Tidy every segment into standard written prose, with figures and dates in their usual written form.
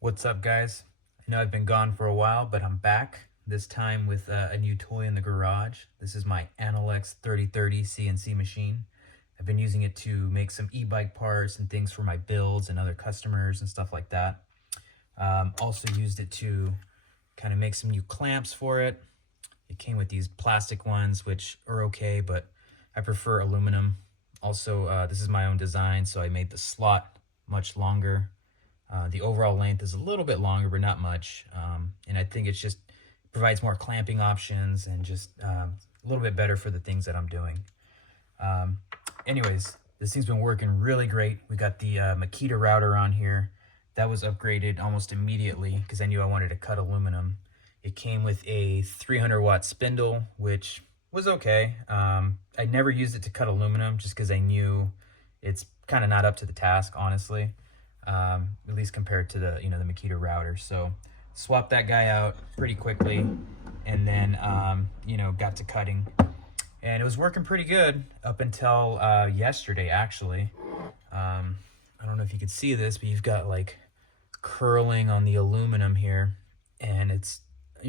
What's up, guys? I know I've been gone for a while, but I'm back, this time with a new toy in the garage. This is my Anolex 3030 CNC machine. I've been using it to make some e-bike parts and things for my builds and other customers and stuff like that. Also used it to kind of make some new clamps for it. It came with these plastic ones, which are okay, but I prefer aluminum. Also, this is my own design, so I made the slot much longer. The overall length is a little bit longer, but not much. And I think it's just provides more clamping options and just a little bit better for the things that I'm doing. Anyways, this thing's been working really great. We got the Makita router on here. That was upgraded almost immediately because I knew I wanted to cut aluminum. It came with a 300-watt spindle, which was okay. I never used it to cut aluminum just because I knew it's kind of not up to the task, honestly. At least compared to the the Makita router. So swapped that guy out pretty quickly, and then got to cutting, and it was working pretty good up until yesterday, actually. I don't know if you could see this, but you've got like curling on the aluminum here, and it's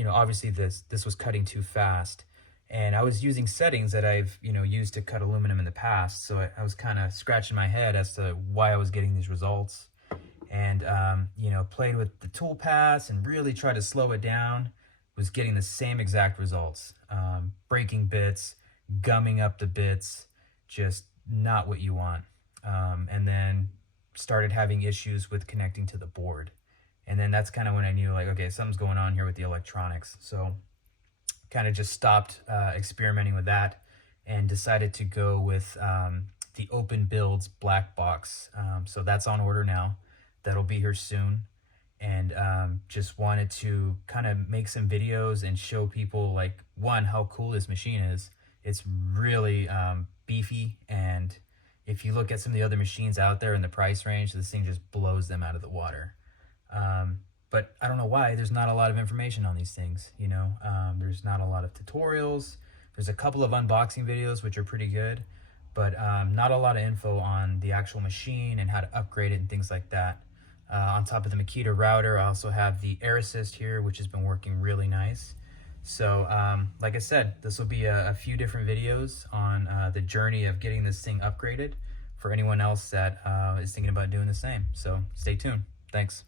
obviously this was cutting too fast. And I was using settings that I've used to cut aluminum in the past, so I was kind of scratching my head as to why I was getting these results. And played with the tool paths and really tried to slow it down. Was getting the same exact results. Breaking bits, gumming up the bits, just not what you want. And then started having issues with connecting to the board. And then that's kind of when I knew, like, okay, something's going on here with the electronics. So kind of just stopped experimenting with that and decided to go with the Open Builds black box. So that's on order now. That'll be here soon. And just wanted to kind of make some videos and show people, like, one, how cool this machine is. It's really beefy, and if you look at some of the other machines out there in the price range, this thing just blows them out of the water. But I don't know why there's not a lot of information on these things. There's not a lot of tutorials. There's a couple of unboxing videos, which are pretty good, but not a lot of info on the actual machine and how to upgrade it and things like that. On top of the Makita router, I also have the Air Assist here, which has been working really nice. So like I said, this will be a few different videos on the journey of getting this thing upgraded for anyone else that is thinking about doing the same. So stay tuned. Thanks.